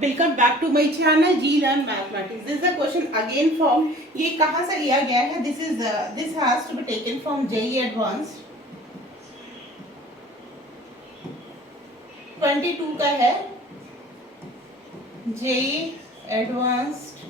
Welcome back to my channel G learn mathematics. This is a question again from, ये कहाँ से लिया गया है? This has to be taken from JEE advanced 22 का है। जेईई एडवांस्ड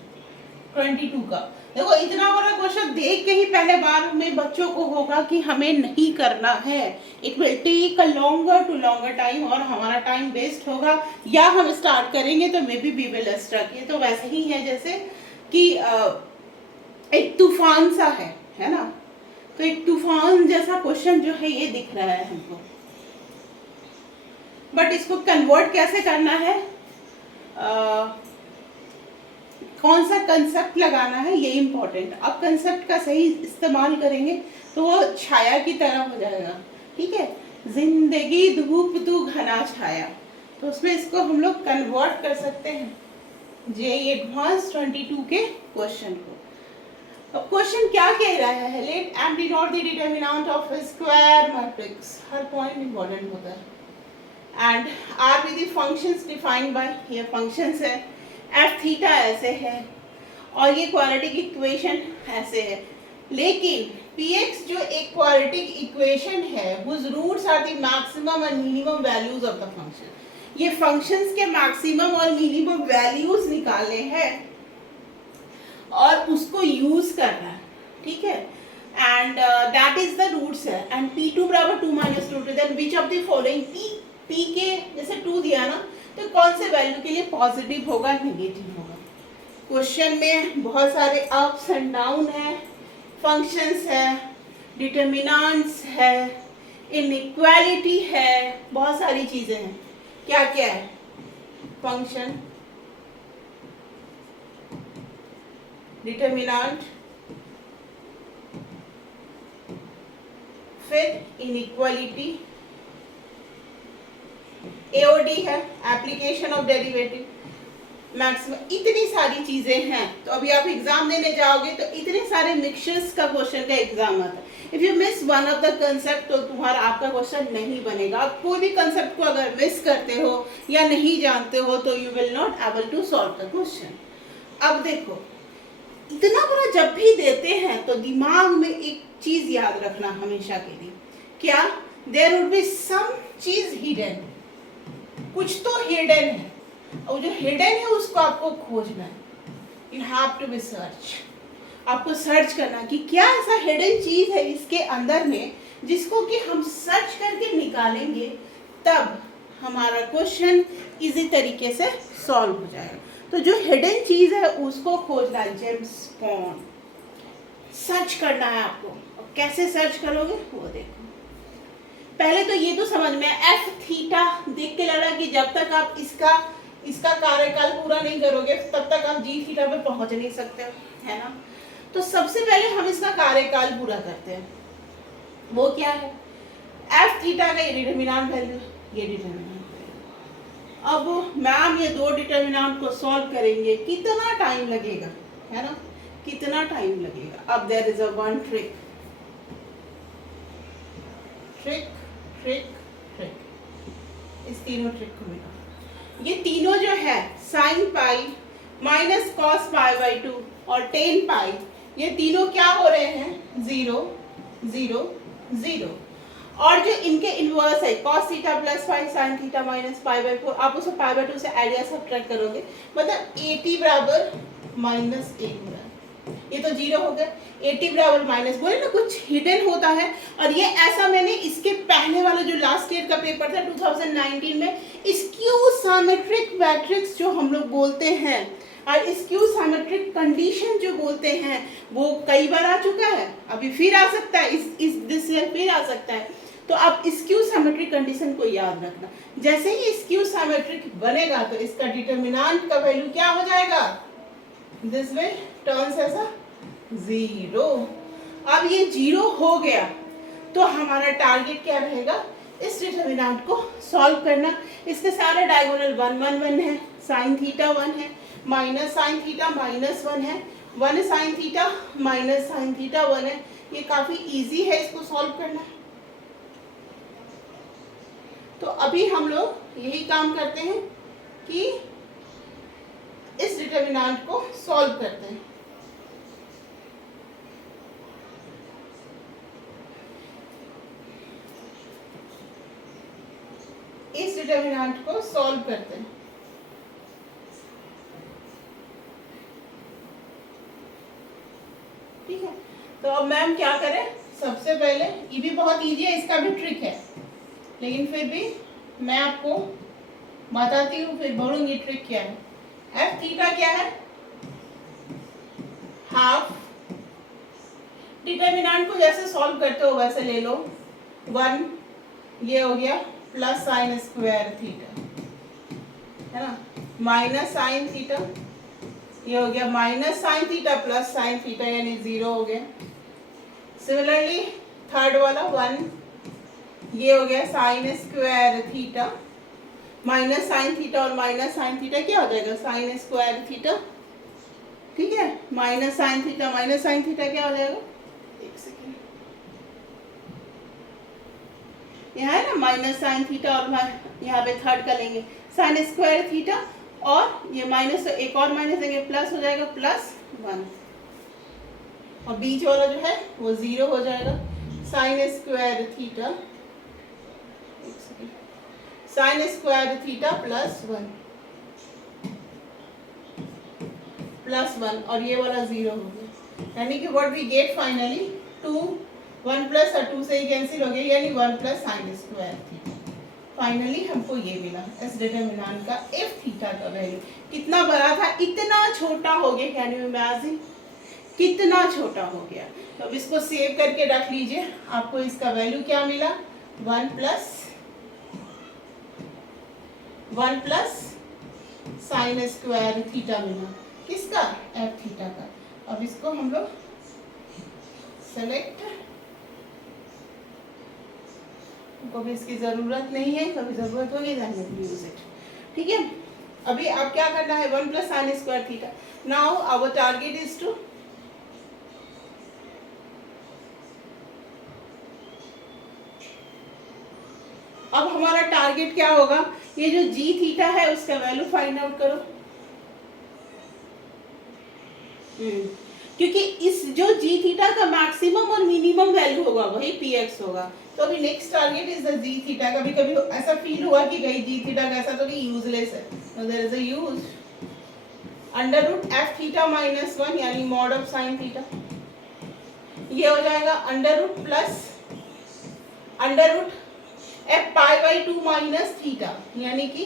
22 का। देखो इतना बड़ा क्वेश्चन देख के ही पहले बार में बच्चों को होगा कि हमें नहीं करना है। It will take a longer time और हमारा टाइम वेस्ट होगा, या हम स्टार्ट करेंगे तो maybe we will stuck. ये तो वैसे ही है जैसे कि एक तूफान सा है ना। तो एक तूफान जैसा क्वेश्चन जो है ये दिख रहा है हमको, बट इसको कन्वर्ट कैसे करना है, कौन सा कंसेप्ट लगाना है, ये इंपॉर्टेंट। अब कंसेप्ट का सही इस्तेमाल करेंगे तो वो छाया की तरह हो जाएगा। ठीक है, जिंदगी धूप तू घना छाया, तो उसमें इसको हम लोग कन्वर्ट कर सकते हैं जेईई एडवांस 22 के क्वेश्चन को। अब क्वेश्चन क्या कह रहा है? Let M denote the determinant of a square matrix. हर पॉइंट इंपॉर्टेंट होता है। And R be the functions defined by, ये फंक्शंस है। एफ थीटा ऐसे है और ये क्वाड्रेटिक इक्वेशन ऐसे है। लेकिन px जो एक क्वाड्रेटिक इक्वेशन है, whose roots are the maximum and minimum values of the function, ये फंक्शंस के मैक्सिमम और मिनिमम वैल्यूज निकाले हैं और उसको यूज करना है। ठीक है, and that is the roots है। एंड p2 बराबर 2 minus root, then which of the following, p के जैसे 2 दिया ना, तो कौन से वैल्यू के लिए पॉजिटिव होगा, नेगेटिव होगा। क्वेश्चन में बहुत सारे अप्स एंड डाउन है, फंक्शंस है, डिटरमिनेंट्स है, इनइक्वालिटी है, बहुत सारी चीजें हैं। क्या क्या है? फंक्शन, डिटरमिनेंट, फिर इनइक्वालिटी, एओडी है, एप्लीकेशन ऑफ डेरिवेटिव, मैक्सिमम, इतनी सारी चीजें हैं। तो अभी आप एग्जाम देने जाओगे तो इतने सारे मिक्सचर्स का क्वेश्चन का एग्जाम आता है। If you miss one of the concept तो तुम्हारा आपका क्वेश्चन नहीं बनेगा। आप कोई भी कंसेप्ट को अगर मिस करते हो या नहीं जानते हो तो you will not able to solve the question. अब देखो, इतना बड़ा जब भी देते हैं तो दिमाग में एक चीज याद रखना हमेशा के लिए, क्या? देयर वुड बी सम चीज हिडन, कुछ तो हिडन है, और जो हिडन है उसको आपको खोजना है। You have to be search, आपको सर्च करना कि क्या ऐसा हिडन चीज है इसके अंदर में जिसको कि हम सर्च करके निकालेंगे, तब हमारा क्वेश्चन इजी तरीके से सॉल्व हो जाएगा। तो जो हिडन चीज है उसको खोजना है, जेम्स बॉन्ड सर्च करना है आपको। और कैसे सर्च करोगे वो देखो। पहले तो ये तो समझ में एफ थीटा देख के लग रहा है कि जब तक आप इसका कार्यकाल पूरा नहीं करोगे तब तक आप जी थीटा पे पहुंच नहीं सकते हो, है ना। तो सबसे पहले हम इसका कार्यकाल पूरा करते हैं। वो क्या है? एफ थीटा का ये डिटरमिनेंट वैल्यू, ये डिटरमिनेंट वैल्यू। अब मैम ये दो डिटरमिनेंट को सॉल्व करेंगे, कितना टाइम लगेगा, है ना, कितना टाइम लगेगा। अब there is a one trick, इस तीनों ट्रिक को मिला। ये तीनों जो है sine pi minus cos pi by 2 और टेन पाई, ये तीनों क्या हो रहे हैं? 0 0 0। और जो इनके इनवर्स है cos theta plus pi sine theta minus pi by 4, आप उसको पाई बाई 2 से ऐड या सब्ट्रैक्ट करोगे, मतलब 80 बराबर माइनस 1 हो रहा है। ये तो 0 हो गया, 80 बराबर माइनस, बोले ना कुछ हिडन होता है। और ये ऐसा मैंने इसके पहले वाला जो लास्ट ईयर का पेपर था 2019 में, स्क्यू सिमेट्रिक मैट्रिक्स जो हम लोग बोलते हैं और स्क्यू सिमेट्रिक कंडीशन जो बोलते हैं, वो कई बार आ चुका है, अभी फिर आ सकता है, इस दिस ईयर फिर आ सकता है। तो आप स्क्यू सिमेट्रिक कंडीशन को याद रखना। जैसे ही स्क्यू सिमेट्रिक बनेगा तो इसका डिटरमिनेंट का वैल्यू क्या हो जाएगा? This way turns as a 0। अब ये 0 हो गया तो हमारा टारगेट क्या रहेगा? इस डिटरमिनेंट को सॉल्व करना। इसके सारे डायगोनल 1 1 1 है, साइन थीटा 1 है, माइनस साइन थीटा माइनस 1 है, 1 sine theta minus sine theta 1 है। ये काफी इजी है इसको सॉल्व करना। तो अभी हम लोग यही काम करते हैं कि डिटर्मिनेंट को सॉल्व करते हैं। इस डिटर्मिनेंट को सॉल्व करते हैं। ठीक है, तो अब मैम क्या करें? सबसे पहले ये भी बहुत इजी है, इसका भी ट्रिक है, लेकिन फिर भी मैं आपको बताती हूँ, फिर बोलूंगी ट्रिक क्या है। एफ थीटा क्या है? हाफ डिटर्मिनेंट को जैसे सॉल्व करते हो वैसे ले लो, 1 ये हो गया प्लस साइन स्क्वायर थीटा, है ना, माइनस साइन थीटा, ये हो गया minus sign theta plus sine theta, यानी 0 हो गया। सिमिलरली थर्ड वाला 1 ये हो गया sign square theta, minus sine theta और माइनस साइन थीटा क्या हो जाएगा? Sine square theta. ठीक है, minus sine theta minus sine theta क्या हो जाएगा? एक सेकेंड, यहाँ है ना माइनस साइन थीटा, और यहाँ पे थर्ड का लेंगे साइन स्क्वायर थीटा, और ये माइनस तो एक और माइनस देंगे, प्लस हो जाएगा प्लस 1, और बीच वाला जो है वो 0 हो जाएगा। Sine square theta, sine square theta plus 1 और ये वाला 0 हो गया, यानी कि what we get finally 2, 1 plus और 2 से ही कैंसिल हो गया, यानी 1 plus sine square theta. Finally हमको ये मिला इस डिटर्मिनेंट का एफ थीटा का वैल्यू। कितना बड़ा था? इतना छोटा हो गया। Can you imagine? कितना छोटा हो गया। तो अब इसको सेव करके रख लीजिए। आपको इसका वैल्यू क्या मिला? 1 प्लस साइन स्क्वायर थीटा मिला। किसका? एफ थीटा का। अब इसको हम लोग सेलेक्ट, कभी इसकी जरूरत नहीं है, कभी जरूरत होगी देन यूज इट। ठीक है, अभी आप क्या करना है? 1 plus sine square theta. Now our target is to अब हमारा टारगेट क्या होगा? ये जो जी थीटा है उसका वैल्यू फाइंड आउट करो। क्योंकि इस जो जी थीटा का मैक्सिमम और मिनिमम वैल्यू होगा वही पी एक्स होगा। तो अभी next target is the g theta. कभी कभी ऐसा फील हुआ कि गई जी थीटा कैसा तो कि यूजलेस है, तो there is a use under root f theta minus 1 यानी मॉड ऑफ साइन थीटा। ये हो जाएगा under root plus under root f pi by 2 minus theta, यानी कि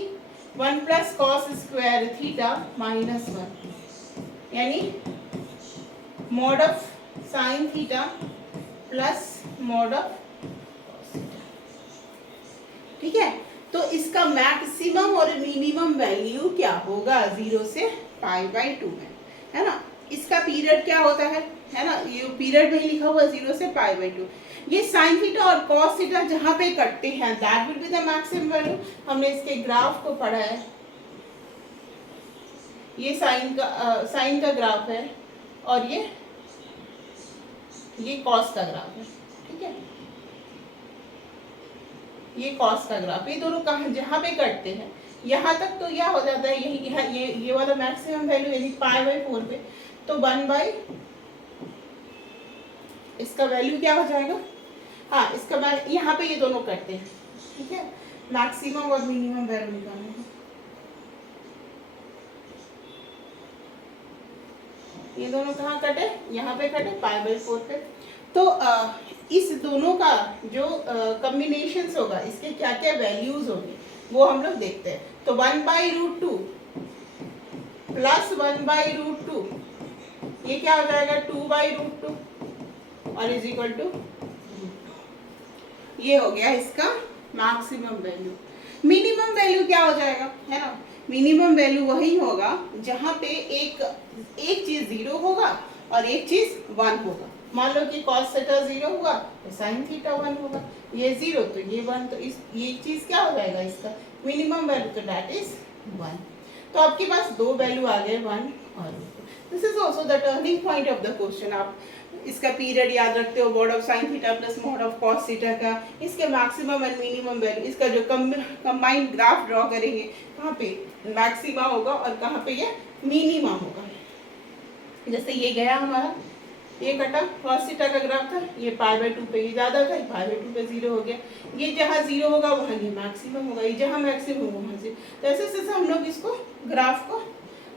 1 plus cos square theta minus 1 यानी mod of sine theta plus mod of cos theta. ठीक है, तो इसका मैक्सिमम और मिनिमम वैल्यू क्या होगा? 0 से पाई बाई 2 में, है ना। इसका पीरियड क्या होता है ना, ये पीरियड में ही लिखा हुआ 0 से पाई बाई 2। ये साइन थीटा और कॉस थीटा जहां पे कटते हैं that will be the maximum value. हमने इसके ग्राफ को पढ़ा है, ये साइन का ग्राफ है और ये कॉस का ग्राफ है। ठीक है, ये कॉस का ग्राफ, ये दोनों कहां जहां पे कटते हैं यहाँ तक तो यह हो जाता है यही ये वाला मैक्सिमम वैल्यू यदि पाई बाई 4 पे, तो 1 बाई इसका वैल्यू क्या हो जाएगा? हाँ, इसका यहाँ पे ये दोनों कटते हैं। ठीक है, मैक्सिमम और मिनिमम वैल्यू निकालना है। ये दोनों कहाँ कटे? यहाँ पे कटे पाई बाई 4 पे। तो इस दोनों का जो कॉम्बिनेशंस होगा, इसके क्या क्या वैल्यूज होंगे वो हम लोग देखते हैं। तो 1 by root 2 plus 1 by root 2 ये क्या हो जाएगा? 2 बाई रूट 2 और इज इक्वल टू, ये हो गया इसका मैक्सिमम वैल्यू। मिनिमम वैल्यू क्या हो जाएगा? है ना, मिनिमम वैल्यू वही होगा जहां पे एक चीज 0 होगा और एक चीज 1 होगा। मान लो कि cos थीटा 0 हुआ तो sin थीटा 1 होगा, ये 0 तो ये 1, तो ये चीज क्या हो जाएगा? इसका मिनिमम वैल्यू, तो दैट इज 1। तो आपके पास दो वैल्यू आ गए 1 और 2। This is also the turning point of the question. आप इसका पीरियड याद रखते हो, mod of sine theta plus mod of cos theta का, इसके मैक्सिमम एंड मिनिमम वैल्यू, इसका जो कंबाइंड ग्राफ ड्रॉ करेंगे, कहाँ पे मैक्सिमा होगा और कहाँ पे ये मिनिमम होगा। जैसे ये गया हमारा, ये कटा, cos थीटा का ग्राफ था, ये π/2 पे ये ज़्यादा था, π/2 पे 0 हो गया। ये जहाँ 0 होगा वहाँ ये मैक्सिमम होगा, ये जहाँ मैक्सिमम होगा वहाँ 0। तो ऐसे ऐसे हम लोग इसको ग्राफ को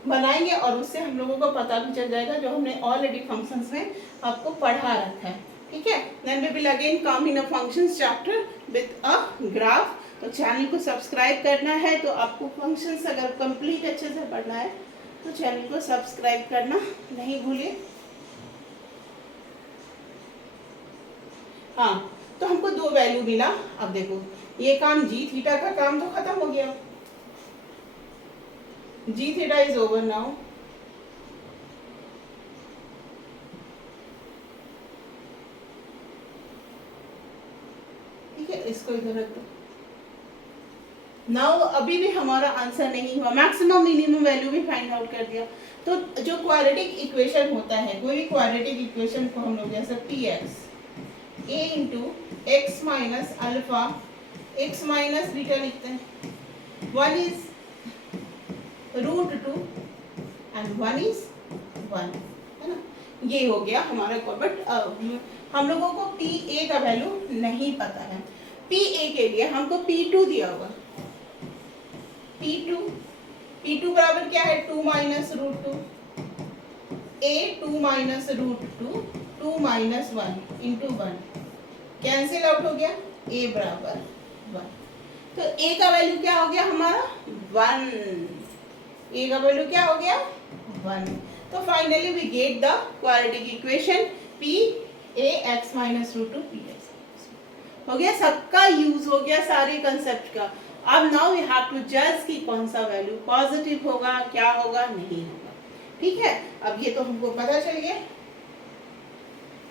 बनाएंगे और उससे हम लोगों को पता भी चल जाएगा जो हमने ऑलरेडी फंक्शंस में आपको पढ़ा रखा है। ठीक है, then we will again come in a functions chapter with a graph. तो चैनल को सब्सक्राइब करना है, तो आपको फंक्शंस अगर कंप्लीट अच्छे से पढ़ना है तो चैनल को सब्सक्राइब करना नहीं भूलिए। हाँ, तो हमको दो वैल्यू मिला। अब देखो ये काम जी थीटा का काम तो खत्म हो गया, जी थीटा इज ओवर नाउ। ठीक है, इसको इधर रख दो। नाउ अभी भी हमारा आंसर नहीं हुआ, मैक्सिमम मिनिमम वैल्यू भी फाइंड आउट कर दिया। तो जो क्वाड्रेटिक इक्वेशन होता है, कोई भी क्वाड्रेटिक इक्वेशन को हम लोग जैसे px a into x minus alpha x minus beta लिखते हैं। 1 इज √2 एंड 1 इज 1, है ना। ये हो गया हमारा, बट हम लोगों को पी ए का वैल्यू नहीं पता है। पी ए के लिए हमको P2 दिया होगा। P2 बराबर क्या है, 2 minus √2, a 2 minus √2, 2 minus 1 into 1, cancel out हो गया, a बराबर 1। तो a का वैल्यू क्या हो गया हमारा 1, a का वैल्यू क्या हो गया 1। तो finally we get the quadratic equation p a x minus √2 p x हो गया। सबका यूज हो गया सारे कंसेप्ट का। अब नाउ वी हैव टू जज कि कौन सा वैल्यू पॉजिटिव होगा, क्या होगा, नहीं होगा। ठीक है, अब ये तो हमको पता चल गया।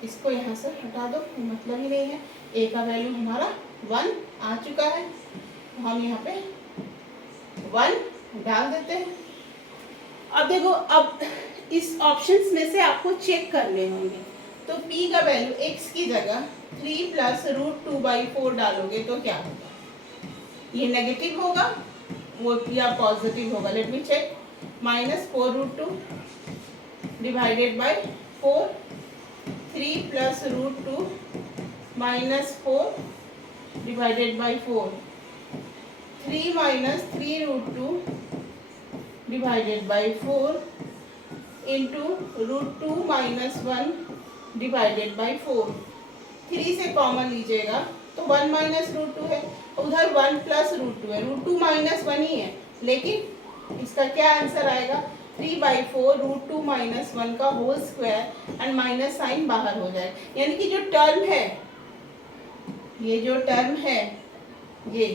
इसको यहाँ से हटा दो, मतलब ही नहीं है। a का वैल्यू हमारा 1 आ चुका है, तो हम यहाँ पे 1 डाल देते हैं। अब देखो, अब इस ऑप्शंस में से आपको चेक करने होंगे। तो p का वैल्यू x की जगह 3 प्लस √2/4 डालोगे तो क्या होगा, ये नेगेटिव होगा वो या पॉजिटिव होगा। Let me check. -4√2 divided by 4, 3 plus √2 -4 divided by 4, 3 minus 3√2 divided by 4 into √2 minus 1 divided by 4। 3 से कॉमन लीजिएगा तो 1 माइनस √2 है, उधर 1 प्लस √2 है, √2 माइनस 1 ही है, लेकिन इसका क्या आंसर आएगा 3/4 √2 माइनस 1 का whole square and minus sign बाहर हो जाएगा। यानी कि जो टर्म है, ये जो टर्म है, ये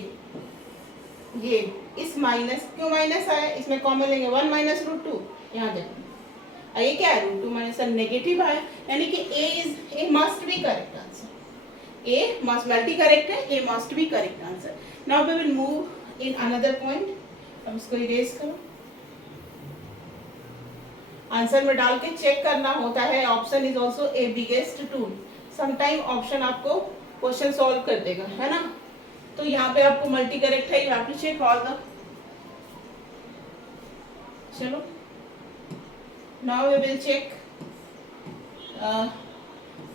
इस माइनस, क्यों माइनस आया, इसमें कॉमन लेंगे 1 माइनस √2, यहाँ देखो ये क्या है √2 माइनस नेगेटिव आया, यानी कि A must be correct answer. A must multi correct है, A must be correct answer. Now we will move in another point. अब इसको इरेज करो। आंसर में डाल के चेक करना होता है। Option is also a biggest tool. Sometime option आपको क्वेश्चन सॉल्व कर देगा, है ना। तो यहाँ पे आपको मल्टी करेक्ट है, you have to check all the. चलो, now we will check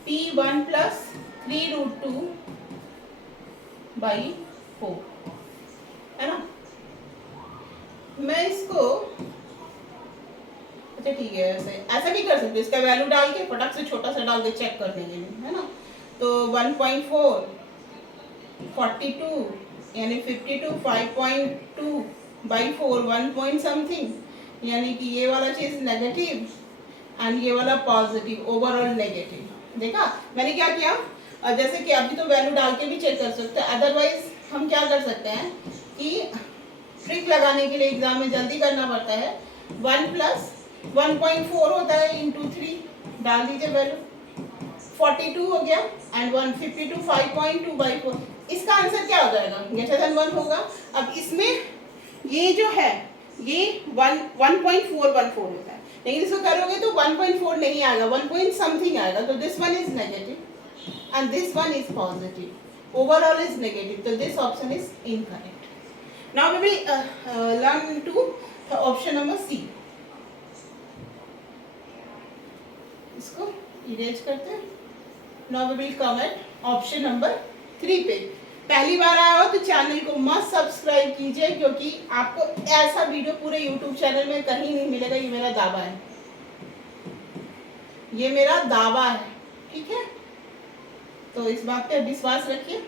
P1 plus 3√2/4, है ना। मैं इसको, अच्छा ठीक है, ऐसा भी कर सकते, इसका वैल्यू डाल के फटाक से छोटा सा डाल दे चेक करने के लिए, है ना। तो 1.4 42 यानी 52 5.2/4 1 पॉइंट समथिंग, यानी कि ये वाला चीज नेगेटिव एंड ये वाला पॉजिटिव, ओवरऑल नेगेटिव। देखा मैंने क्या किया, जैसे कि अभी तो वैल्यू डाल के भी चेक कर सकते हैं, अदरवाइज हम क्या कर सकते हैं कि ट्रिक लगाने के लिए एग्जाम में जल्दी करना पड़ता है। 1 प्लस 1.4 होता है इंटू 3 डाल दीजिए वैल्यू, 42 हो गया एंड 152 5.2/4। इसका आंसर क्या हो जाएगा, ग्रेटर देन 1 होगा। अब इसमें ये जो है ये 1.414 होता है, लेकिन इसको करोगे तो 1.4 नहीं आएगा, 1 point समथिंग आएगा, तो this one is negative and this one is positive, overall is negative, तो this option is incorrect. Now we will learn to option number C. इसको इरेज करते हैं। Now we will come at option number 3 पे। पहली बार आया हो तो channel को मस्त सब्सक्राइब कीजिए, क्योंकि आपको ऐसा वीडियो पूरे यूट्यूब चैनल में कहीं नहीं मिलेगा, ये मेरा दावा है, ये मेरा दावा है, ठीक है। तो इस बात पे विश्वास रखिए।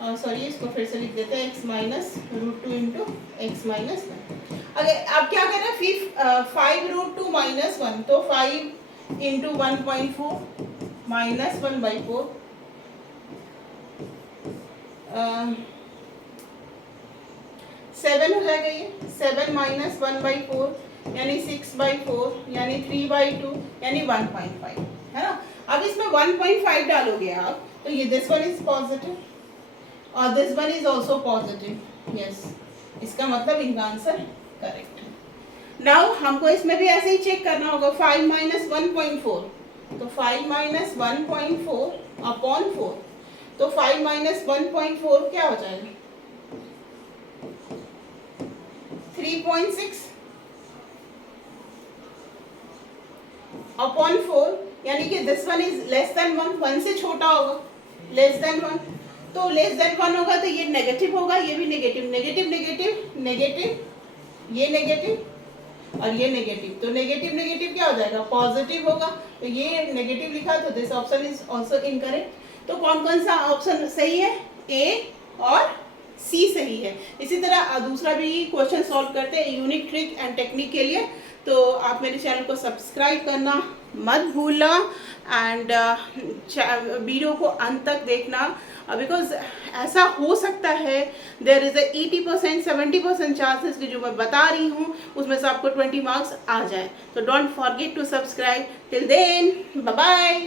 और सॉरी, इसको फिर से लिख देते हैं, x minus root 2 into x minus 1। अगर आप क्या करें, फिर 5 रूट 2 माइनस 1, तो 5 इंटू 1.4 माइनस 1/4, 7 हो जाएगा ये, 7 माइनस 1/4 यानी 6/4 यानी 3/2 यानी 1.5, है ना। अब इसमें 1.5 डालोगे आप, तो ये दिस वन इज पॉजिटिव और this one is also positive, yes, इसका मतलब इनका आंसर करेक्ट है। नाउ हमको इसमें भी ऐसे ही चेक करना होगा, 5 माइनस 1.4, तो 5 माइनस 1.4 अपॉन 4, तो 5 माइनस 1.4 क्या हो जाएगा, 3.6 अपॉन 4, यानी कि this one is less than 1 से छोटा होगा, लेस देन 1, तो लेस देन 1 होगा तो ये नेगेटिव होगा, ये भी नेगेटिव, नेगेटिव नेगेटिव नेगेटिव, ये नेगेटिव और ये नेगेटिव, तो नेगेटिव नेगेटिव क्या हो जाएगा, पॉजिटिव होगा, तो ये नेगेटिव लिखा, तो this option is also incorrect. तो कौन कौन सा ऑप्शन सही है, ए और सी सही है। इसी तरह दूसरा भी क्वेश्चन सॉल्व करते हैं यूनिक ट्रिक एंड टेक्निक के लिए, तो आप मेरे चैनल को सब्सक्राइब करना मत भूलना एंड वीडियो को अंत तक देखना, बिकॉज ऐसा हो सकता है देयर इज 80% 70% चांसेस कि जो मैं बता रही हूँ उसमें से आपको 20 मार्क्स आ जाए, तो don't forget to subscribe. Till then bye bye.